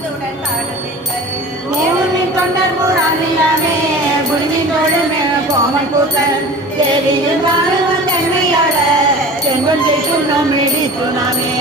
கலந்துடன் பாடுங்கள் தேவனின் தொண்டர் புறாணியாமே குருவின் தோழமே கோமன் கூத்தன் தேவியின் வாழ்வன் தன்மையாள செங்கொன் செய்யும் நம்மிடி துணாமே